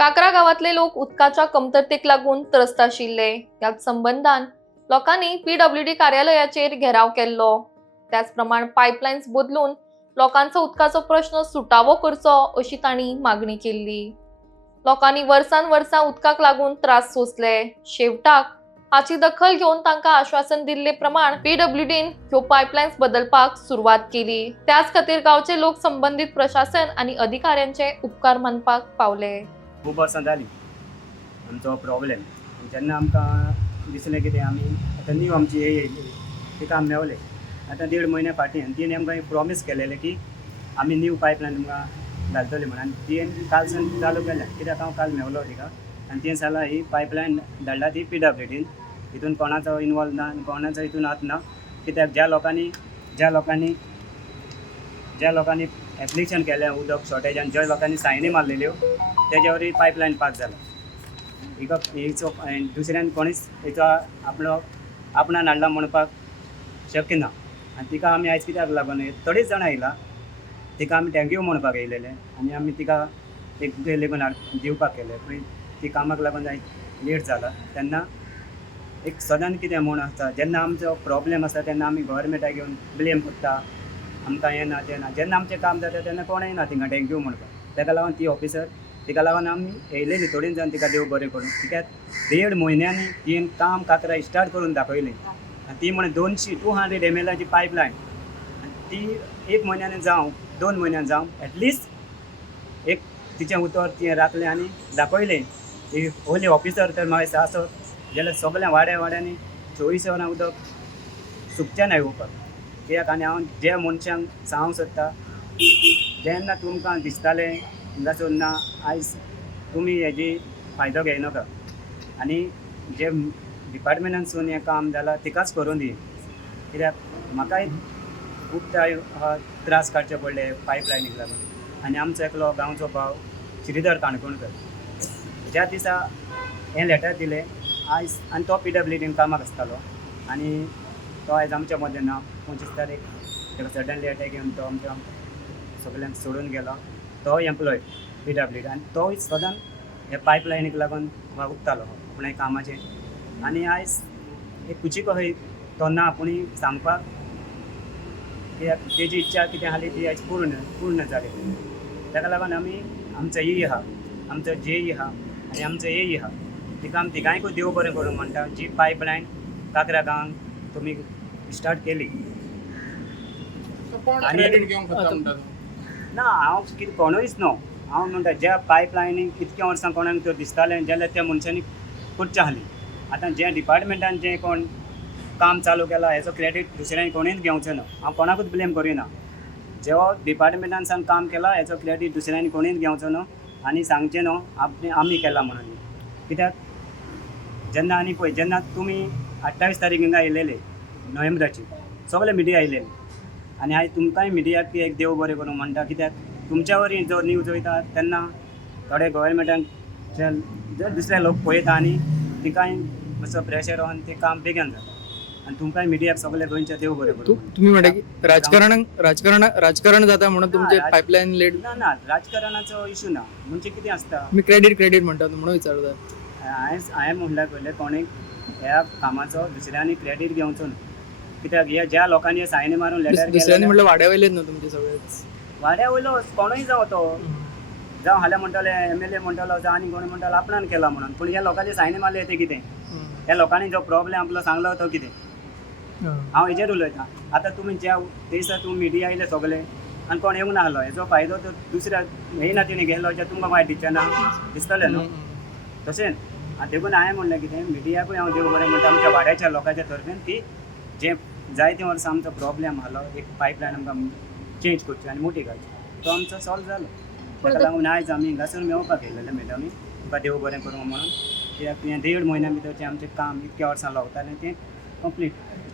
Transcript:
काकरा गावातले लोक उदकाच्या कमतरतेक लागून त्रस्त आशिल्ले. याच संबंधान लोकांनी पीडब्ल्यूडी कार्यालयाचेर घेराव केल्लो. त्याच प्रमाण पायपलायन्स बदलून लोकांचो उदकाचो प्रश्न सुटावो करचो अशी तांणी मागणी केल्ली. लोकांनी वर्सान वर्सां उदकाक लागून त्रास सोंसले. शेवटाक हाची दखल घेवन तांकां आश्वासन दिल्ले प्रमाण पीडब्ल्यूडीन ह्यो पायपलायन्स बदलपाक सुरवात केली. त्याच खातीर गांवचे लोक संबंधित प्रशासन आनी अधिकाऱ्यांचे उपकार मानपाक पावले. खूब वर्सां जालीं आमचो प्रॉब्लेम. जेन्ना आमकां दिसलें कितें आमी आतां न्यू आमची हे येयली तिका आमी मेवले. आतां 1.5 म्हयने फाटीं आनी तिणें आमकां प्रॉमीस केलेलें की आमी न्यू पायपलायन तुमकां घालतली म्हणून. आनी तियेन काल सान चालू केल्या कित्याक हांव काल मेवलो तिका आनी तियेन सांगलां ही पायपलायन धाडला ती पीडब्ल्यूडीन. हितून कोणाचो इनवॉल्व ना आनी कोणाचो हितून हात ना. कित्याक ज्या लोकांनी एप्लिकेशन केलें उदक शॉर्टेजान ज्या लोकांनी सायनी मारलेल्यो तेज्या वरवीं पायपलायन पास जाला. हिचो दुसऱ्यान कोणीच हिचो आपणान हाडला म्हणपाक शक्य ना. आनी तिका आमी आयज कित्याक लागून थोडीच जाणां येयला तिका आमी थँक्यू म्हणपाक येयलेले आनी आमी तिका एक लेगून दिवपाक केलें. पूण ती कामाक लागून आयज लेट जाला. तेन्ना एक सदांच कितें म्हूण आसता जेन्ना आमचो प्रॉब्लेम आसता तेन्ना आमी गव्हर्मेंटाक घेवन ब्लेम करता आमकां हें ना तें ना. जेन्ना आमचें काम जाता तेन्ना कोणय ना तिंगा थँक्यू म्हणपाक. ताका लागून ती ऑफिसर तिका लागून आमी येयलेली थोडीच जावन तिका देव बरें करून. कित्याक 1.5 म्हयन्यांनी तियेन काम काकरा स्टार्ट करून दाखयलें. ती म्हण 200 ml पायपलायन ती 1 म्हयन्यान जावं 2 म्हयन्यान जावं एटलिस्ट एक तिचें उतर तियें राखलें आनी दाखयलें. ही होली ऑफिसर तर म्हाका दिसता आसत जाल्यार सगळ्या वाड्यांनी 24 वरां उदक सुकचें ना येवपाक. कित्याक आनी हांव जे मनशांक सांगूंक सोदता जेन्ना तुमकां दिसतालें हिंगासून ना आयज तुमी हेजी फायदो घेयनाका आनी जे डिपार्टमेंटानसून हें काम जालां तिकाच करूं दी. कित्याक म्हाकाय खूब त्रास काडचे पडले पायपलायनीक लागून. आनी आमचो एकलो गांवचो भाव श्रीधर काणकोणकर ज्या दिसा हें लेटर दिलें आयज आनी तो पीडब्ल्यूडीन कामाक आसतालो आनी तो आयज आमच्या मदें ना. 25 तारीख ताका सडनली अटॅक येवन तो आमच्या सगळ्यांक सोडून गेलो. तो एम्प्लॉय पीडब्ल्यूडी आनी तोय सदां हे पायपलायनीक लागून उरतालो आपणे कामाचें. आनी आयज एक कुची कही तो ना पूण सांगपाक कित्याक तेजी इच्छा कितें आसली ती आयज पूर्ण जाली. ताका लागून आमी आमचो ई आहा आमचो जेई आहा आनी आमचो एई आहा तिका आमी तिगांयकूय देव बरें करूं म्हणटा. जी पायपलायन काकरा गांवांक तुमी स्टार्ट केली ना हांव कितें कोणूच न्हू. हांव म्हणटा ज्या पायपलायनीक इतक्या वर्सां कोणाक तर दिसतालें जाल्यार त्या मनशांनी करचें आसली. आतां जे डिपार्टमेंटान जें कोण काम चालू केलां हेचो क्रेडीट दुसऱ्यांनी कोणूच घेवचो ना. हांव कोणाकूच ब्लेम करिना. जो डिपार्टमेंटान सावन काम केलां हेचो क्रेडीट दुसऱ्यांनी कोणूच घेवचो ना आनी सांगचें न्हू आमी केलां म्हणून. कित्याक जेन्ना तुमी 28 तारीख हिंगा येयलेले नोव्हेंबराची सगळे मिडिया येयलेले आनी आयज तुमकांय मिडियाक ती एक देव बरें करूं म्हणटा. कित्याक तुमच्या वरवीं जो न्यूज वयता तेन्ना थोडे गव्हर्मेंटान जर दुसरे लोक पळयता आनी तिकाय मातसो प्रेशर येवन तें काम बेगीन जाता आनी तुमकांय मिडियाक सगळे गोंयचे देव बरें करूं. तुम्ही म्हणटा की राजकारण जाता म्हणून तुमचे पायपलायन लेट ना राजकारणाचो इशू ना. म्हणजे कितें आसता मी क्रेडीट म्हणटा म्हणून विचारता. हांवें म्हणल्यार पयलें कोणें ह्या कामाचो दुसऱ्यांनी क्रेडीट घेवचो ना. कित्याक ह्या ज्या लोकांनी सायनी मारून लेटर दुसऱ्यांनी म्हणल्यार वाड्या वयलेच न्हू तुमचे सगळेच. वाड्या वयलो कोणूय जावं तो जावं हाल्या म्हणटाले MLA म्हणटालो जावं आनी कोणी म्हणटालो आपणान केला म्हणून. पूण ह्या लोकांनी सायनी मारले ते कितें ह्या लोकांनी जो प्रॉब्लेम आपलो सांगलो तो कितें. हांव हेजेर उलयतां. आतां तुमी ज्या दिसा तुमी मिडिया येयले सगळे आनी कोण येवंक नाहलो हेजो फायदो तो दुसऱ्या येयना तिणें गेलो जे तुमकां वायट दिसचें ना दिसतलें न्हू. तशें देखून हांवें म्हणलें कितें मिडियाकूय हांव देव बरें म्हणटा आमच्या वाड्याच्या लोकांच्या तर्फेन की जे जायते वर्सां आमचो प्रॉब्लेम आसलो एक पायपलायन आमकां चेंज करची आनी मोठी करची तो आमचो सॉल्व जालो. ताका लागून आयज आमी हिंगासून मेळपाक येयलेले मॅडमी तुमकां देव बरें करूं म्हणून. कित्याक 1.5 म्हयन्या भितरचें आमचें काम इतक्या वर्सां लावतालें तें कंप्लीट